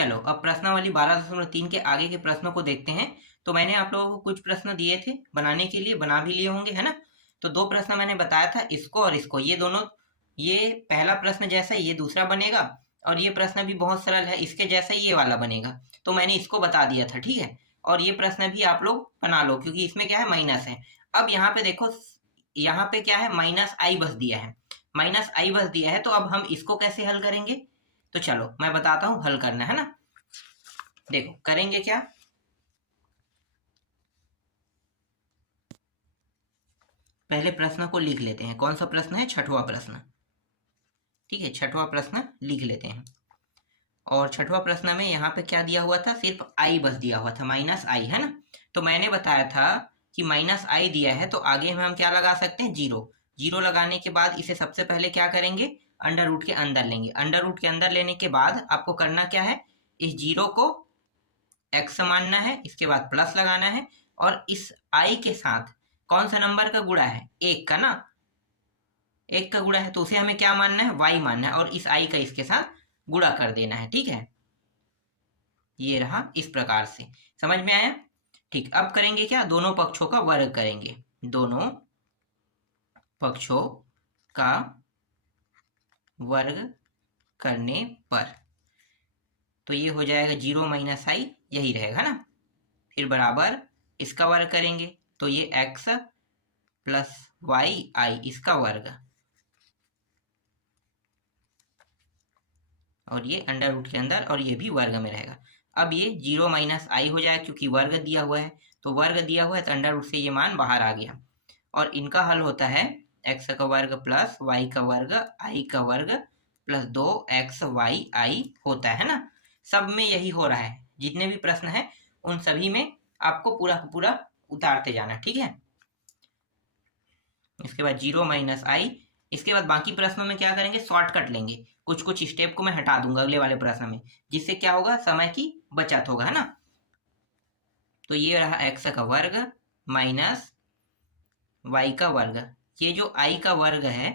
चलो अब प्रश्नावली 12.3 के आगे के प्रश्नों को देखते हैं। तो मैंने आप लोगों को कुछ प्रश्न दिए थे बनाने के लिए, बना भी लिए होंगे, है ना। तो दो प्रश्न मैंने बताया था, इसको और इसको, ये दोनों, ये पहला प्रश्न जैसा ये दूसरा बनेगा, और ये प्रश्न भी बहुत सरल है, इसके जैसा ये वाला बनेगा। तो मैंने इसको बता दिया था, ठीक है। और ये प्रश्न भी आप लोग बना लो, क्योंकि इसमें क्या है, माइनस है। अब यहाँ पे देखो, यहाँ पे क्या है, माइनस आई बस दिया है, माइनस आई बस दिया है। तो अब हम इसको कैसे हल करेंगे, तो चलो मैं बताता हूँ हल करना, है ना। देखो करेंगे क्या, पहले प्रश्न को लिख लेते हैं। कौन सा प्रश्न है, छठवां प्रश्न, ठीक है। छठवां प्रश्न लिख लेते हैं। और छठवां प्रश्न में यहाँ पे क्या दिया हुआ था, सिर्फ आई बस दिया हुआ था, माइनस आई, है ना। तो मैंने बताया था कि माइनस आई दिया है तो आगे में हम क्या लगा सकते हैं, जीरो। जीरो लगाने के बाद इसे सबसे पहले क्या करेंगे, अंडर रूट के अंदर लेंगे। अंडर रूट के अंदर लेने के बाद आपको करना क्या है, इस जीरो को एक्स मानना है, इसके बाद प्लस लगाना है, और इस आई के साथ कौन सा नंबर का गुणा है, एक का ना, एक का गुणा है, तो उसे हमें क्या मानना है, वाई मानना है, और इस आई का इसके साथ गुणा कर देना है, ठीक है। ये रहा इस प्रकार से, समझ में आया। ठीक, अब करेंगे क्या, दोनों पक्षों का वर्ग करेंगे। दोनों पक्षों का वर्ग करने पर तो ये हो जाएगा जीरो माइनस आई, यही रहेगा ना। फिर बराबर इसका वर्ग करेंगे, तो ये एक्स प्लस वाई आई इसका वर्ग, और ये अंडर रूट के अंदर, और ये भी वर्ग में रहेगा। अब ये जीरो माइनस आई हो जाए, क्योंकि वर्ग दिया हुआ है, तो वर्ग दिया हुआ है तो अंडर रूट से ये मान बाहर आ गया। और इनका हल होता है एक्स का वर्ग प्लस वाई का वर्ग आई का वर्ग प्लस 2xy आई होता है ना। सब में यही हो रहा है, जितने भी प्रश्न हैं उन सभी में आपको पूरा पूरा उतारते जाना, ठीक है। इसके बाद जीरो माइनस आई, इसके बाद बाकी प्रश्नों में क्या करेंगे, शॉर्टकट लेंगे। कुछ कुछ स्टेप को मैं हटा दूंगा अगले वाले प्रश्न में, जिससे क्या होगा, समय की बचत होगा, है ना। तो ये रहा एक्स का वर्ग माइनस वाई का वर्ग। ये जो आई का वर्ग है,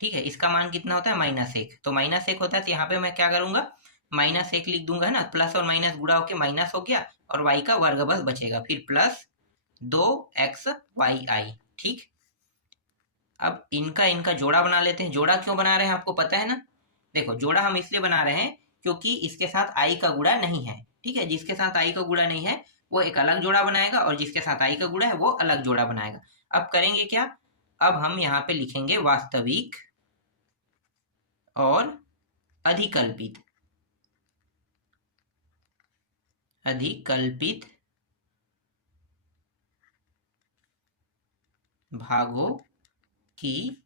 ठीक है, इसका मान कितना होता है, माइनस एक। तो माइनस एक होता है, तो यहाँ पे मैं क्या करूंगा, माइनस एक लिख दूंगा, है ना। प्लस और माइनस गुणा होके माइनस हो गया, और वाई का वर्ग बस बचेगा, फिर प्लस 2xy, ठीक। अब इनका इनका जोड़ा बना लेते हैं। जोड़ा क्यों बना रहे हैं, आपको पता है ना। देखो जोड़ा हम इसलिए बना रहे हैं क्योंकि इसके साथ आई का गुणा नहीं है, ठीक है। जिसके साथ आई का गुणा नहीं है वो एक अलग जोड़ा बनाएगा, और जिसके साथ आई का गुणा है वो अलग जोड़ा बनाएगा। अब करेंगे क्या, अब हम यहाँ पे लिखेंगे वास्तविक और अधिकल्पित, अधिकल्पित भागों की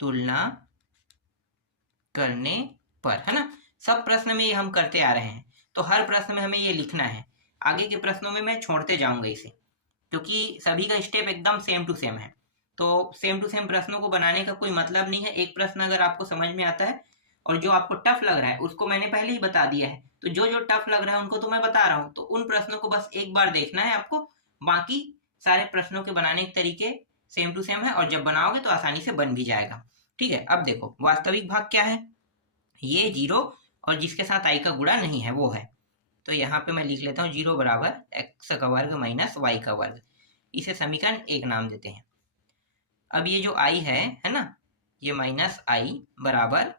तुलना करने पर, है ना। सब प्रश्न में ये हम करते आ रहे हैं, तो हर प्रश्न में हमें ये लिखना है। आगे के प्रश्नों में मैं छोड़ते जाऊंगा इसे, क्योंकि सभी का स्टेप एकदम सेम टू सेम है। तो सेम टू सेम प्रश्नों को बनाने का कोई मतलब नहीं है। एक प्रश्न अगर आपको समझ में आता है और जो आपको टफ लग रहा है उसको मैंने पहले ही बता दिया है, तो जो जो टफ लग रहा है उनको तो मैं बता रहा हूँ, तो उन प्रश्नों को बस एक बार देखना है आपको। बाकी सारे प्रश्नों के बनाने के तरीके सेम टू सेम है, और जब बनाओगे तो आसानी से बन भी जाएगा, ठीक है। अब देखो वास्तविक भाग क्या है, ये जीरो, और जिसके साथ आई का गुणा नहीं है वो है। तो यहाँ पे मैं लिख लेता हूँ जीरो बराबर एक्स का वर्ग माइनस वाई का वर्ग, इसे समीकरण एक नाम देते हैं। अब ये जो आई है ना, ये माइनस आई बराबर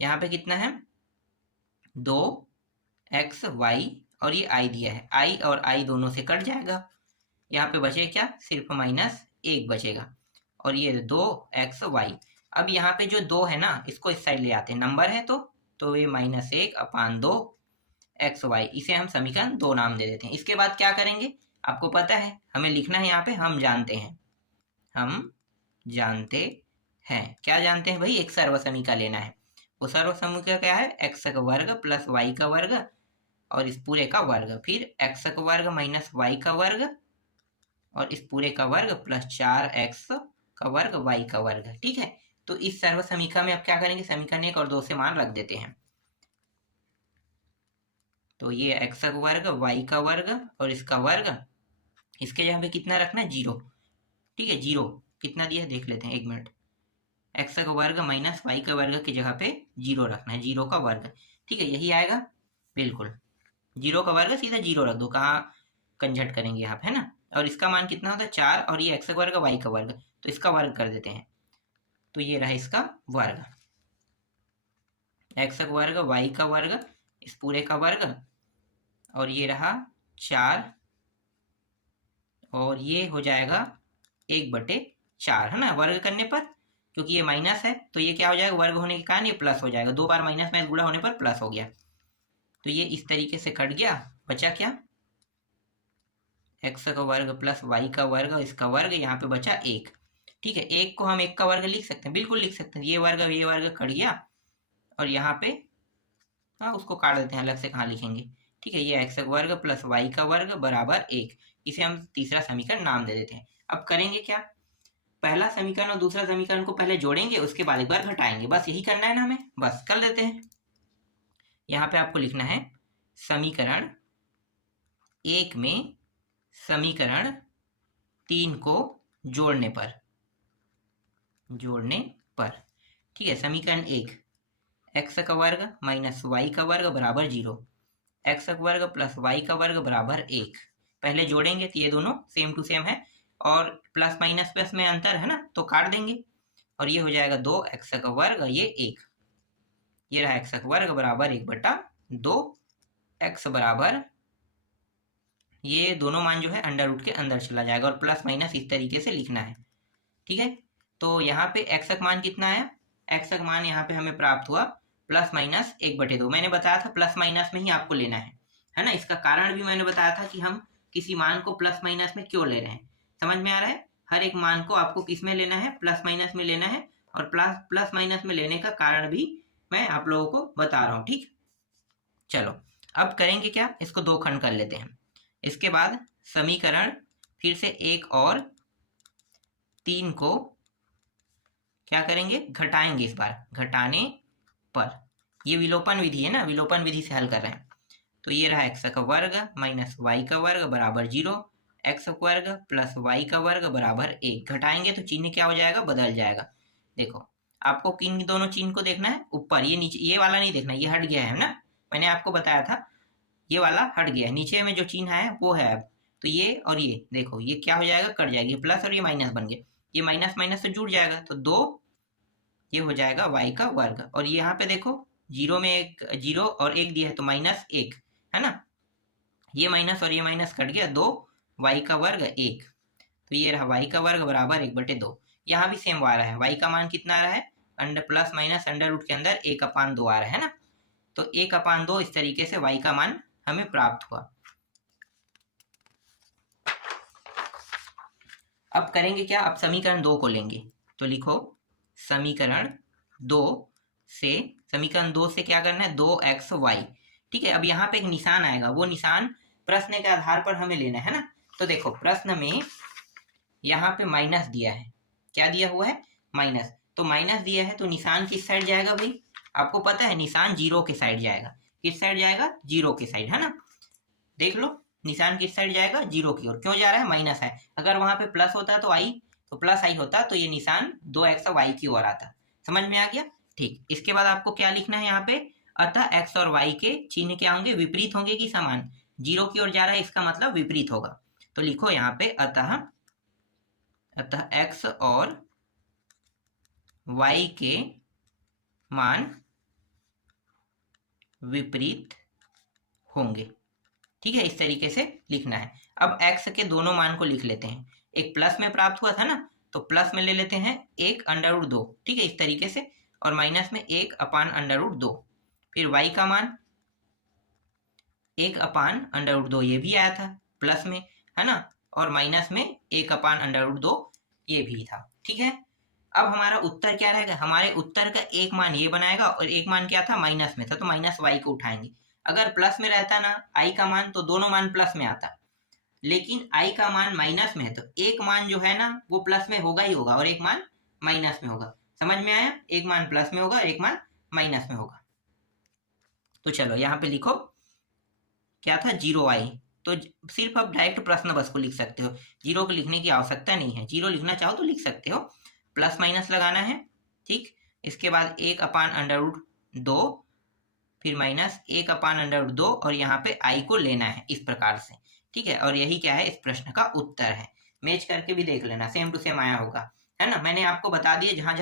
यहाँ पे कितना है, 2xy, और ये आई दिया है, आई और आई दोनों से कट जाएगा, यहाँ पे बचे क्या, सिर्फ माइनस एक बचेगा, और ये 2xy। अब यहाँ पे जो दो है ना, इसको इस साइड ले आते हैं, नंबर है तो ये माइनस एक अपान 2xy, इसे हम समीकरण दो नाम दे देते हैं। इसके बाद क्या करेंगे, आपको पता है हमें लिखना है यहाँ पे, हम जानते हैं, हम जानते हैं, क्या जानते हैं भाई, एक सर्वसमीका लेना है। वो सर्वसमीका क्या है, एक्स का वर्ग प्लस वाई का वर्ग, और इस पूरे का वर्ग, फिर एक्स का वर्ग माइनस वाई का वर्ग, और इस पूरे का वर्ग प्लस 4x का वर्ग वाई का वर्ग, ठीक है। तो इस सर्वसमीका में अब क्या करेंगे, समीकरण एक और दो से मान रख देते हैं। तो ये एक्स का वर्ग वाई का वर्ग और इसका वर्ग, इसके जगह पे कितना रखना है, जीरो, ठीक है। जीरो कितना दिया है देख लेते हैं, एक मिनट। एक्स का वर्ग माइनस वाई का वर्ग की जगह पे जीरो रखना है, जीरो का वर्ग, ठीक है, यही आएगा। बिल्कुल, 0 का वर्ग सीधा 0 रख दो, कहाँ कंजट करेंगे यहाँ पे, है ना। और इसका मान कितना होता है 4, और ये x का वर्ग y का वर्ग, तो इसका वर्ग कर देते हैं। तो ये रहा इसका वर्ग, x का वर्ग y का वर्ग, इस पूरे का वर्ग, और ये रहा 4, और ये हो जाएगा 1/4, है ना, वर्ग करने पर, क्योंकि ये माइनस है तो ये क्या हो जाएगा, वर्ग होने के कारण ये प्लस हो जाएगा, 2 बार माइनस में गुणा होने पर प्लस हो गया। तो ये इस तरीके से कट गया, बचा क्या, x का वर्ग प्लस y का वर्ग, इसका वर्ग, यहाँ पे बचा 1। ठीक है, 1 को हम 1 का वर्ग लिख सकते हैं, बिल्कुल लिख सकते हैं, ये वर्ग कट गया, और यहाँ पे हाँ उसको काट देते हैं, अलग से कहाँ लिखेंगे। ठीक है, ये x का वर्ग प्लस y का वर्ग बराबर 1, इसे हम तीसरा समीकरण नाम दे देते हैं। अब करेंगे क्या, पहला समीकरण और दूसरा समीकरण को पहले जोड़ेंगे, उसके बाद एक बार घटाएंगे, बस यही करना है ना हमें, बस कर लेते हैं। यहाँ पे आपको लिखना है समीकरण 1 में समीकरण 3 को जोड़ने पर, ठीक है। समीकरण 1, x का वर्ग माइनस y का वर्ग बराबर 0, x का वर्ग प्लस y का वर्ग बराबर 1। पहले जोड़ेंगे तो ये दोनों सेम टू सेम है, और प्लस माइनस प्लस में अंतर है ना, तो काट देंगे, और ये हो जाएगा 2x का वर्ग, ये 1, ये रहा x का वर्ग बराबर 1/2, x बराबर, ये दोनों मान जो है अंडर रूट के अंदर चला जाएगा, और प्लस माइनस इस तरीके से लिखना है। ठीक है, तो यहाँ पे x का मान कितना आया, x का मान यहाँ पे हमें प्राप्त हुआ प्लस माइनस 1/2। मैंने बताया था प्लस माइनस में ही आपको लेना है ना। इसका कारण भी मैंने बताया था कि हम किसी मान को प्लस माइनस में क्यों ले रहे हैं, समझ में आ रहा है। हर एक मान को आपको किस में लेना है, प्लस माइनस में लेना है, और प्लस माइनस में लेने का कारण भी मैं आप लोगों को बता रहा हूँ। ठीक, चलो अब करेंगे क्या, इसको 2 खंड कर लेते हैं। इसके बाद समीकरण फिर से 1 और 3 को क्या करेंगे, घटाएंगे, इस बार घटाने पर, ये विलोपन विधि है ना, विलोपन विधि से हल कर रहे हैं। तो ये रहा x का वर्ग माइनस y का वर्ग बराबर 0, x वर्ग प्लस y का वर्ग बराबर 1। घटाएंगे तो चिन्ह क्या हो जाएगा, बदल जाएगा। देखो आपको किन दोनों चिन्ह को देखना है, ऊपर, ये नीचे, ये वाला नहीं देखना, ये हट गया है ना, मैंने आपको बताया था ये वाला हट गया है, नीचे में जो चिन्ह है वो है। अब तो ये और ये देखो, ये क्या हो जाएगा, कट जाएगी, प्लस और ये माइनस बन गए, ये माइनस माइनस से जुड़ जाएगा, तो 2, ये हो जाएगा y का वर्ग, और ये यहाँ पे देखो 0 में एक 0 और 1 दिया है, तो -1 है ना, ये माइनस और ये माइनस कट गया, 2 y का वर्ग 1, तो ये रहा y का वर्ग बराबर 1/2। यहाँ भी सेम आ रहा है, y का मान कितना आ रहा है, under plus minus under root के अंदर 1/2 आ रहा है ना, तो 1/2 इस तरीके से y का मान हमें प्राप्त हुआ। अब करेंगे क्या, अब समीकरण 2 को लेंगे, तो लिखो समीकरण 2 से, समीकरण 2 से क्या करना है, 2xy। ठीक है, अब यहाँ पे एक निशान आएगा, वो निशान प्रश्न के आधार पर हमें लेना है ना। तो देखो प्रश्न में यहाँ पे माइनस दिया है, क्या दिया हुआ है, माइनस, तो माइनस दिया है तो निशान किस साइड जाएगा भाई, आपको पता है निशान 0 के साइड जाएगा, किस साइड जाएगा, 0 के साइड, है ना। देख लो निशान किस साइड जाएगा, 0 की ओर, क्यों जा रहा है, माइनस है, अगर वहां पे प्लस होता तो आई, तो प्लस आई होता तो ये निशान 2x की ओर आता। समझ में आ गया। ठीक, इसके बाद आपको क्या लिखना है यहाँ पे, अतः x और y के चिन्ह क्या होंगे, विपरीत होंगे कि समान, 0 की ओर जा रहा है इसका मतलब विपरीत होगा। तो लिखो यहाँ पे अतः x और y के मान विपरीत होंगे। ठीक है, इस तरीके से लिखना है। अब x के दोनों मान को लिख लेते हैं, एक प्लस में प्राप्त हुआ था ना, तो प्लस में ले लेते हैं 1/2, ठीक है, इस तरीके से, और माइनस में 1/2। फिर y का मान 1/2, ये भी आया था प्लस में, है ना, और माइनस में 1/2 ये भी था। ठीक है, अब हमारा उत्तर क्या रहेगा, हमारे उत्तर का एक मान ये बनाएगा, और एक मान क्या था, माइनस में था, तो माइनस y को उठाएंगे। अगर प्लस में रहता ना i का मान, तो दोनों मान प्लस में आता, लेकिन i का मान माइनस में है, तो एक मान जो है ना वो प्लस में होगा ही होगा, और एक मान माइनस में होगा। समझ में आया, एक मान प्लस में होगा, एक मान माइनस में होगा। तो चलो यहाँ पे लिखो क्या था, 0i, तो सिर्फ आप डायरेक्ट प्रश्न बस को लिख सकते हो, 0 को लिखने की आवश्यकता नहीं है, 0 लिखना चाहो तो लिख सकते हो, प्लस माइनस लगाना है। ठीक, इसके बाद 1/2, फिर माइनस 1/√2 और यहाँ पे आई को लेना है इस प्रकार से, ठीक है। और यही क्या है, इस प्रश्न का उत्तर है। मैच करके भी देख लेना, सेम टू सेम आया होगा, है ना। मैंने आपको बता दिया जहाँ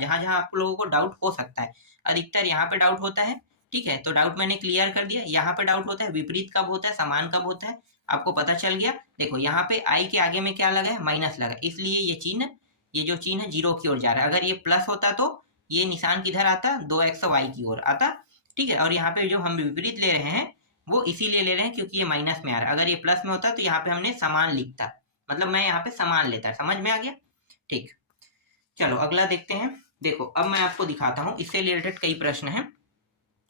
जहाँ आप लोगों को डाउट हो सकता है। अधिकतर यहाँ पे डाउट होता है, ठीक है, तो डाउट मैंने क्लियर कर दिया। यहाँ पे डाउट होता है विपरीत कब होता है, समान कब होता है, आपको पता चल गया। देखो यहाँ पे आई के आगे में क्या लगा है, माइनस लगा, इसलिए ये चिन्ह, ये जो चिन्ह है जीरो की ओर जा रहा है। अगर ये प्लस होता तो ये निशान किधर आता, 2x y की ओर आता, ठीक है। और यहाँ पे जो हम विपरीत ले रहे हैं वो इसीलिए ले रहे हैं क्योंकि ये माइनस में आ रहा है। अगर ये प्लस में होता तो यहाँ पे हमने समान लिखता, मतलब मैं यहाँ पे समान लेता। समझ में आ गया, ठीक। चलो अगला देखते हैं। देखो अब मैं आपको दिखाता हूँ, इससे रिलेटेड कई प्रश्न हैं,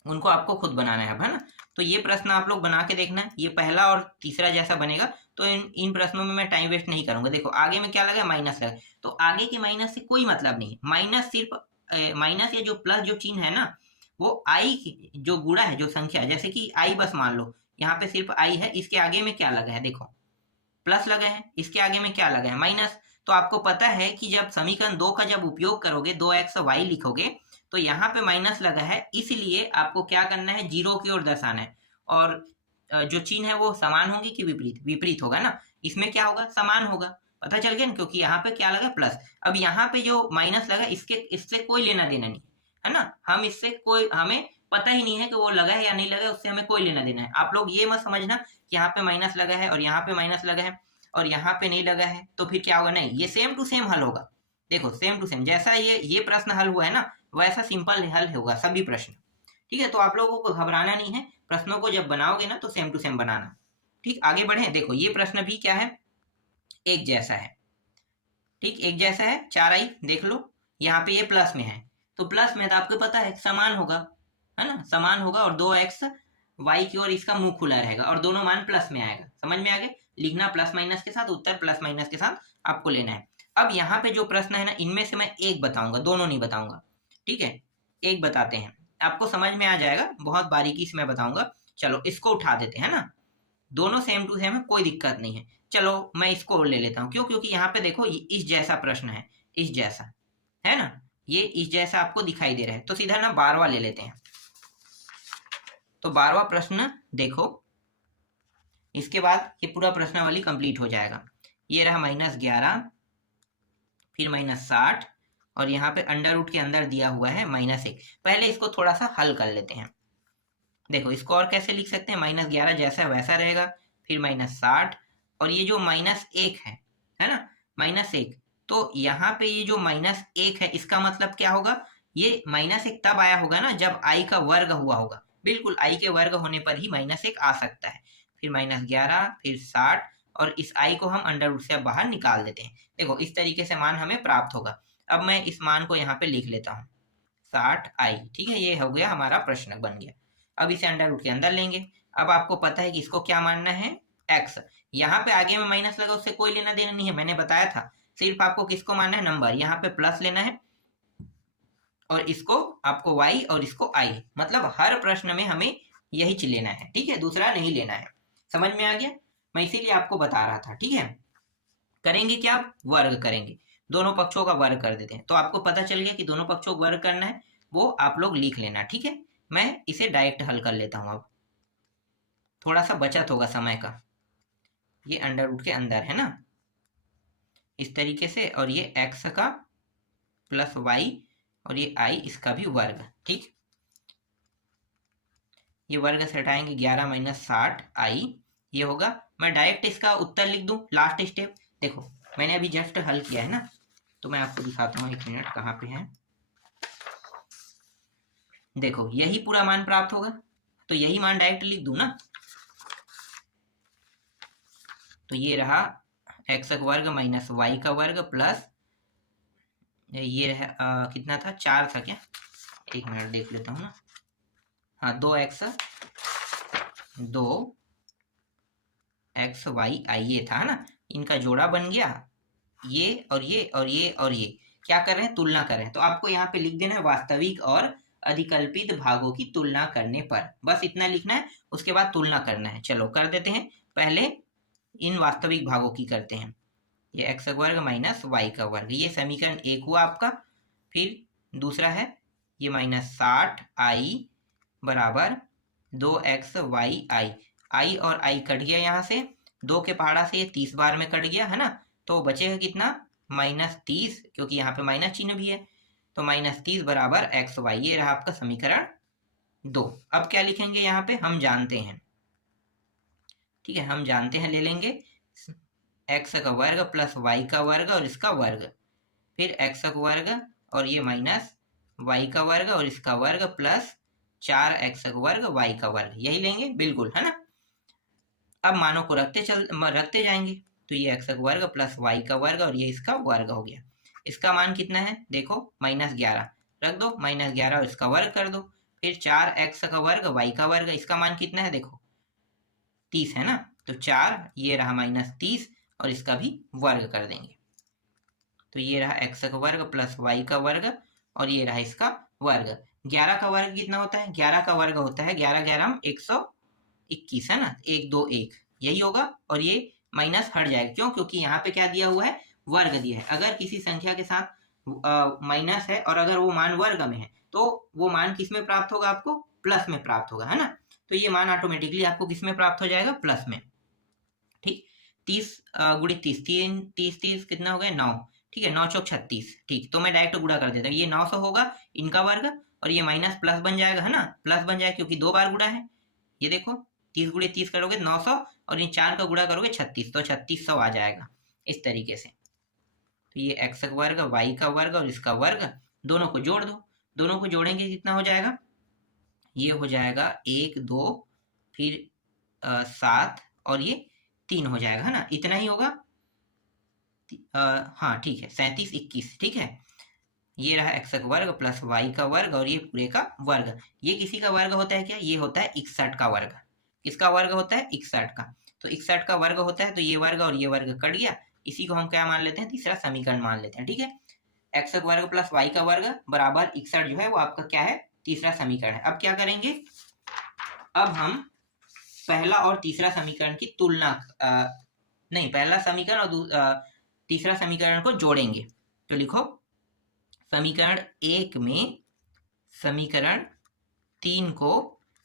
उनको आपको खुद बनाना है अब, है ना। तो ये प्रश्न आप लोग बना के देखना, ये पहला और तीसरा जैसा बनेगा। तो इन प्रश्नों में मैं टाइम वेस्ट नहीं करूंगा। देखो आगे में क्या लगा, माइनस लगा, तो आगे के माइनस से कोई मतलब नहीं। माइनस सिर्फ माइनस या जो प्लस जो चिन्ह है ना, वो आई जो गुणा है, जो संख्या, जैसे कि आई बस मान लो यहाँ पे सिर्फ आई है, इसके आगे में क्या लगा है, देखो प्लस लगा है, इसके आगे में क्या लगा है, माइनस। तो आपको पता है कि जब समीकरण 2 का जब उपयोग करोगे, 2x y लिखोगे, तो यहाँ पे माइनस लगा है, इसलिए आपको क्या करना है, जीरो की ओर दर्शाना है। और जो चिन्ह है वो समान होंगे कि विपरीत, विपरीत होगा ना। इसमें क्या होगा, समान होगा, पता चल गया ना, क्योंकि यहाँ पे क्या लगा, प्लस। अब यहाँ पे जो माइनस लगा, इससे कोई लेना देना नहीं है ना, हम इससे कोई, हमें पता ही नहीं है कि वो लगा है या नहीं लगा है, उससे हमें कोई लेना देना है। आप लोग ये मत समझना कि यहाँ पे माइनस लगा है और यहाँ पे माइनस लगा है और यहाँ पे नहीं लगा है तो फिर क्या होगा, नहीं, ये सेम टू सेम हल होगा। देखो सेम टू सेम, जैसा ये प्रश्न हल हुआ है ना, वैसा सिंपल हल होगा सभी प्रश्न, ठीक है। तो आप लोगों को घबराना नहीं है, प्रश्नों को जब बनाओगे ना तो सेम टू सेम बनाना, ठीक। आगे बढ़े, देखो ये प्रश्न भी क्या है, एक जैसा है, ठीक, एक जैसा है। 4i देख लो, यहाँ पे ये प्लस में है, तो प्लस में तो आपको पता है समान होगा, है ना, समान होगा। और 2x y की ओर इसका मुंह खुला रहेगा और दोनों मान प्लस में आएगा। समझ में आ गया, लिखना प्लस माइनस के साथ, उत्तर प्लस माइनस के साथ आपको लेना है। अब यहाँ पे जो प्रश्न है ना, इनमें से मैं एक बताऊंगा, दोनों नहीं बताऊंगा, ठीक है। एक बताते हैं, आपको समझ में आ जाएगा, बहुत बारीकी से मैं बताऊंगा। चलो इसको उठा देते हैं ना, दोनों सेम टू सेम है, कोई दिक्कत नहीं है। चलो मैं इसको और ले लेता हूँ, क्यों, क्योंकि यहाँ पे देखो इस जैसा प्रश्न है, इस जैसा है ना, ये इस जैसा आपको दिखाई दे रहा है। तो सीधा ना 12वां ले लेते हैं। तो 12वां प्रश्न देखो, इसके बाद ये पूरा प्रश्नावली कंप्लीट हो जाएगा। ये रहा -11, फिर -60, और यहाँ पे अंडर रूट के अंदर दिया हुआ है -1। पहले इसको थोड़ा सा हल कर लेते हैं। देखो इसको और कैसे लिख सकते हैं, -11 जैसा वैसा रहेगा, फिर -60, और ये जो -1 है ना, -1, तो यहाँ पे ये जो -1 है, इसका मतलब क्या होगा, ये -1 तब आया होगा ना जब i का वर्ग हुआ होगा। बिल्कुल i के वर्ग होने पर ही -1 आ सकता है। फिर -11, फिर 60, और इस i को हम अंडर रूट से अब बाहर निकाल देते हैं। देखो इस तरीके से मान हमें प्राप्त होगा। अब मैं इस मान को यहाँ पे लिख लेता हूँ, 60i, ठीक है। ये हो गया, हमारा प्रश्न बन गया। अब इसे अंडर रूट के अंदर लेंगे। अब आपको पता है कि इसको क्या मानना है, x। यहाँ पे आगे में माइनस लगा, उससे कोई लेना देना नहीं है, मैंने बताया था। सिर्फ आपको किसको मानना है, नंबर, यहाँ पे प्लस लेना है, और इसको आपको y और इसको i, मतलब हर प्रश्न में हमें यही चीज लेना है, ठीक है, दूसरा नहीं लेना है। समझ में आ गया, मैं इसीलिए आपको बता रहा था, ठीक है। करेंगे क्या, वर्ग करेंगे, दोनों पक्षों का वर्ग कर देते हैं। तो आपको पता चल गया कि दोनों पक्षों का वर्ग करना है, वो आप लोग लिख लेना, ठीक है। मैं इसे डायरेक्ट हल कर लेता हूँ, अब थोड़ा सा बचत होगा समय का। ये अंडर रूट के अंदर है ना, इस तरीके से, और ये x का प्लस y, और ये i इसका भी वर्ग, ठीक। ये वर्ग से हटाएंगे, 11 - 60i, ये होगा। मैं डायरेक्ट इसका उत्तर लिख दूं, लास्ट स्टेप। देखो मैंने अभी जस्ट हल किया है ना, तो मैं आपको दिखाता हूँ, 1 मिनट, कहाँ पे है। देखो यही पूरा मान प्राप्त होगा, तो यही मान डायरेक्ट लिख दूं ना। तो ये रहा x का वर्ग माइनस y का वर्ग प्लस, ये रहा कितना था, 4 था क्या, 1 मिनट देख लेता हूँ ना। हाँ, 2x 2xy ये था ना, इनका जोड़ा बन गया, ये और ये और ये और ये क्या कर रहे हैं, तुलना कर रहे हैं। तो आपको यहाँ पे लिख देना है वास्तविक और अधिकल्पित भागों की तुलना करने पर, बस इतना लिखना है, उसके बाद तुलना करना है। चलो कर देते हैं, पहले इन वास्तविक भागों की करते हैं। ये x का वर्ग माइनस y का वर्ग, ये समीकरण 1 हुआ आपका। फिर दूसरा है ये -60i बराबर 2xy i और i कट गया यहाँ से, 2 के पहाड़ा से ये 30 बार में कट गया है ना, तो बचेगा कितना -30, क्योंकि यहाँ पे माइनस चिन्ह भी है, तो -30 बराबर xy। ये रहा आपका समीकरण 2। अब क्या लिखेंगे यहाँ पे हम जानते हैं, ठीक है, हम जानते हैं, ले लेंगे x का वर्ग प्लस y का वर्ग और इसका वर्ग, फिर x का वर्ग और ये माइनस y का वर्ग और इसका वर्ग प्लस 4x का वर्ग y का वर्ग, यही लेंगे बिल्कुल, है ना। अब मानों को रखते जाएंगे, तो ये x का वर्ग प्लस y का वर्ग और ये इसका वर्ग हो गया। इसका मान कितना है देखो -11 रख दो, -11 और इसका वर्ग कर दो, फिर 4x का वर्ग y का वर्ग, इसका मान कितना है देखो 30 है ना, तो 4 ये रहा -30 और इसका भी वर्ग कर देंगे, तो ये रहा x का वर्ग प्लस y का वर्ग और ये रहा इसका वर्ग। 11 का वर्ग कितना होता है, 11 का वर्ग होता है 11 11 121 है ना, 1 2 1 यही होगा, और ये माइनस हट जाएगा, क्यों, क्योंकि यहाँ पे क्या दिया हुआ है, वर्ग दिया है। अगर किसी संख्या के साथ माइनस है और अगर वो मान वर्ग में है तो वो मान किस में प्राप्त होगा, आपको प्लस में प्राप्त होगा, है ना, तो ये मान ऑटोमेटिकली आपको किस में प्राप्त हो जाएगा, प्लस में। ठीक, 30 गुणित 30, 30 कितना हो गया 9, ठीक है, 9 चौक 36, ठीक, तो मैं डायरेक्ट गुणा कर देता हूँ, ये 900 होगा इनका वर्ग और ये माइनस प्लस बन जाएगा, है ना, प्लस बन जाएगा क्योंकि 2 बार गुणा है। ये देखो 30 गुणित 30 करोगे 900 और इन 4 का गुणा करोगे 36, तो 3600 आ जाएगा इस तरीके से। तो ये x का वर्ग y का वर्ग और इसका वर्ग दोनों को जोड़ दो, दोनों को जोड़ेंगे कितना हो जाएगा, ये हो जाएगा 1 2 फिर 7 और ये 3 हो जाएगा, है ना, इतना ही होगा। हाँ ठीक है, 37 21, ठीक है, ये रहा x का वर्ग प्लस y का वर्ग और ये पूरे का वर्ग। ये किसी का वर्ग होता है क्या, ये होता है 61 का वर्ग। इसका वर्ग होता है 61 का, तो 61 का वर्ग होता है, तो ये वर्ग और ये वर्ग कट गया, इसी को हम क्या मान लेते हैं, तीसरा समीकरण मान लेते हैं, ठीक है। x का वर्ग प्लस y का वर्ग बराबर 61 जो है वो आपका क्या है, तीसरा समीकरण है। अब क्या करेंगे, अब हम पहला और तीसरा समीकरण की तुलना नहीं, पहला समीकरण और तीसरा समीकरण को जोड़ेंगे। तो लिखो समीकरण 1 में समीकरण 3 को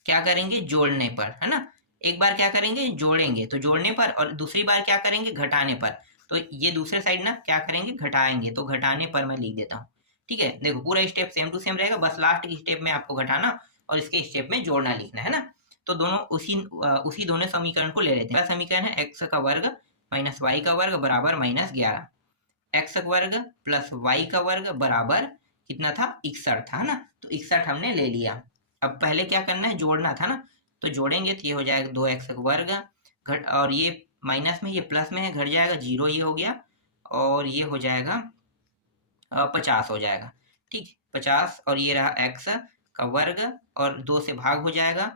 क्या करेंगे, जोड़ने पर, है ना, एक बार क्या करेंगे जोड़ेंगे तो जोड़ने पर, और दूसरी बार क्या करेंगे घटाने पर, तो ये दूसरे साइड ना क्या करेंगे घटाएंगे, तो घटाने पर मैं लिख देता हूँ, ठीक है। देखो पूरा स्टेप सेम टू सेम रहेगा, बस लास्ट की स्टेप में आपको घटाना और इसके स्टेप में जोड़ना लिखना है ना। तो दोनों उसी दोनों समीकरण को ले लेते हैं। पहला समीकरण है x का वर्ग माइनस y का वर्ग बराबर -11, x का वर्ग प्लस y का वर्ग बराबर कितना था 61 था, है ना, तो 61 हमने ले लिया। अब पहले क्या करना है, जोड़ना था ना, तो जोड़ेंगे तो ये हो जाएगा 2x का वर्ग घट, और ये माइनस में ये प्लस में है, घट जाएगा 0, ये हो गया, और ये हो जाएगा 50 हो जाएगा, ठीक, 50, और ये रहा x का वर्ग और 2 से भाग हो जाएगा,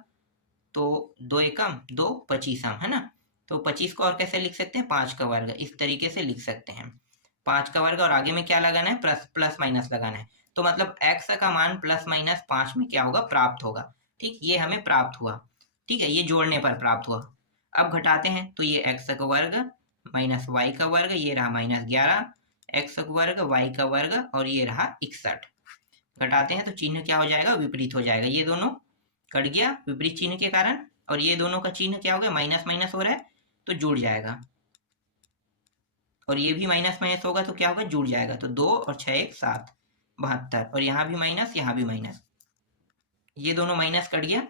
तो 2 एकम 2 25, है ना, तो 25 को और कैसे लिख सकते हैं, 5 का वर्ग, इस तरीके से लिख सकते हैं 5 का वर्ग, और आगे में क्या लगाना है, प्लस माइनस लगाना है, तो मतलब x का मान +-5 में क्या होगा, प्राप्त होगा, ठीक, ये हमें प्राप्त हुआ, ठीक है, ये जोड़ने पर प्राप्त हुआ। अब घटाते हैं तो ये x का वर्ग माइनस y का वर्ग, ये रहा -11, x का वर्ग y का वर्ग और ये रहा 61। घटाते हैं तो चिन्ह क्या हो जाएगा, विपरीत हो जाएगा, ये दोनों कट गया विपरीत चिन्ह के कारण, और ये दोनों का चिन्ह क्या हो गया, माइनस माइनस हो रहा है तो जुड़ जाएगा, और ये भी माइनस माइनस होगा तो क्या होगा, जुड़ जाएगा, तो 2 और 6 1 7 72, और यहाँ भी माइनस यहाँ भी माइनस, ये दोनों माइनस कट गया,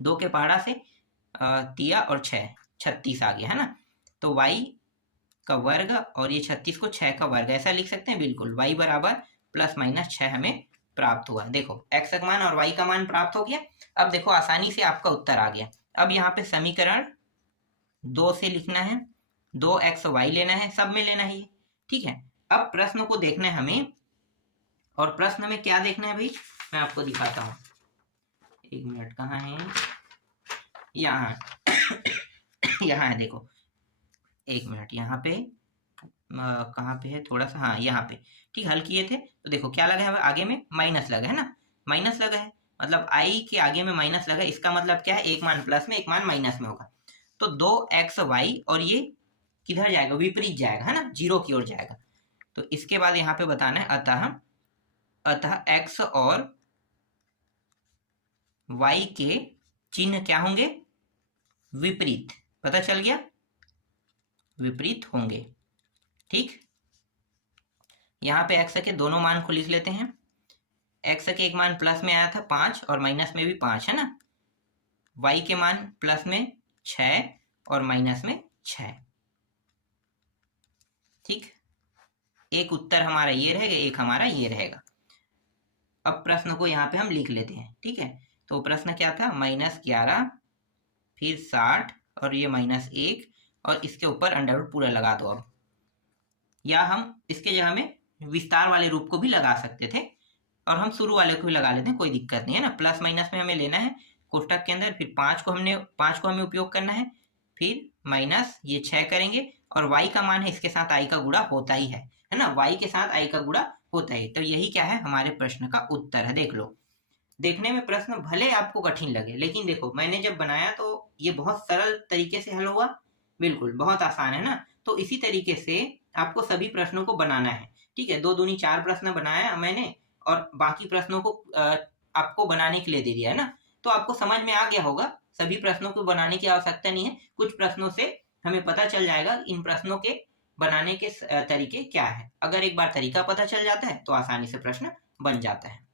2 के पहाड़ा से तिया और 6 36 आ गया, है ना, तो y का वर्ग और ये 36 को 6 का वर्ग ऐसा लिख सकते हैं, बिल्कुल y बराबर +-6 हमें प्राप्त हुआ। देखो x का मान और y का मान प्राप्त हो गया। अब देखो आसानी से आपका उत्तर आ गया। अब यहाँ पे समीकरण 2 से लिखना है, 2xy लेना है, सब में लेना है ये, ठीक है। अब प्रश्न को देखना है हमें, और प्रश्न में क्या देखना है भाई, मैं आपको दिखाता हूँ, 1 मिनट, कहाँ है, यहाँ यहाँ है, देखो 1 मिनट, यहाँ पे कहाँ पे है, थोड़ा सा, हाँ यहाँ पे, ठीक, हल किए थे तो देखो क्या लगा है, आगे में माइनस लगा है ना, माइनस लगा है, मतलब i के आगे में माइनस लगा है, इसका मतलब क्या है, एक मान प्लस में एक मान माइनस में होगा, तो 2xy और ये किधर जाएगा, विपरीत जाएगा, है ना, 0 की ओर जाएगा। तो इसके बाद यहाँ पे बताना है अतः x और y के चिन्ह क्या होंगे? विपरीत। पता चल गया? विपरीत होंगे। ठीक, यहाँ पे x के दोनों मान को लिख लेते हैं। x के एक मान प्लस में आया था 5 और माइनस में भी 5 है ना। y के मान प्लस में 6 और माइनस में 6। ठीक, एक उत्तर हमारा ये रहेगा, एक हमारा ये रहेगा। अब प्रश्न को यहाँ पे हम लिख लेते हैं। ठीक है, तो प्रश्न क्या था? -11 फिर 60 और ये -1 और इसके ऊपर अंडर रूट पूरा लगा दो। अब या हम इसके जगह में विस्तार वाले रूप को भी लगा सकते थे और हम शुरू वाले को भी लगा लेते हैं, कोई दिक्कत नहीं है ना। प्लस माइनस में हमें लेना है कोष्टक के अंदर, फिर 5 को हमें उपयोग करना है, फिर माइनस ये 6 करेंगे और y का मान है इसके साथ i का गुणा होता ही है ना। y के साथ i का गुणा होता है, तो यही क्या है? हमारे प्रश्न का उत्तर है। देख लो, देखने में प्रश्न भले आपको कठिन लगे, लेकिन देखो मैंने जब बनाया तो ये बहुत सरल तरीके से हल हुआ। बिल्कुल बहुत आसान है ना। तो इसी तरीके से आपको सभी प्रश्नों को बनाना है। ठीक है, 2 दूनी 4 प्रश्न बनाया मैंने और बाकी प्रश्नों को आपको बनाने के लिए दे दिया है ना। तो आपको समझ में आ गया होगा, सभी प्रश्नों को बनाने की आवश्यकता नहीं है। कुछ प्रश्नों से हमें पता चल जाएगा इन प्रश्नों के बनाने के तरीके क्या है। अगर एक बार तरीका पता चल जाता है तो आसानी से प्रश्न बन जाता है।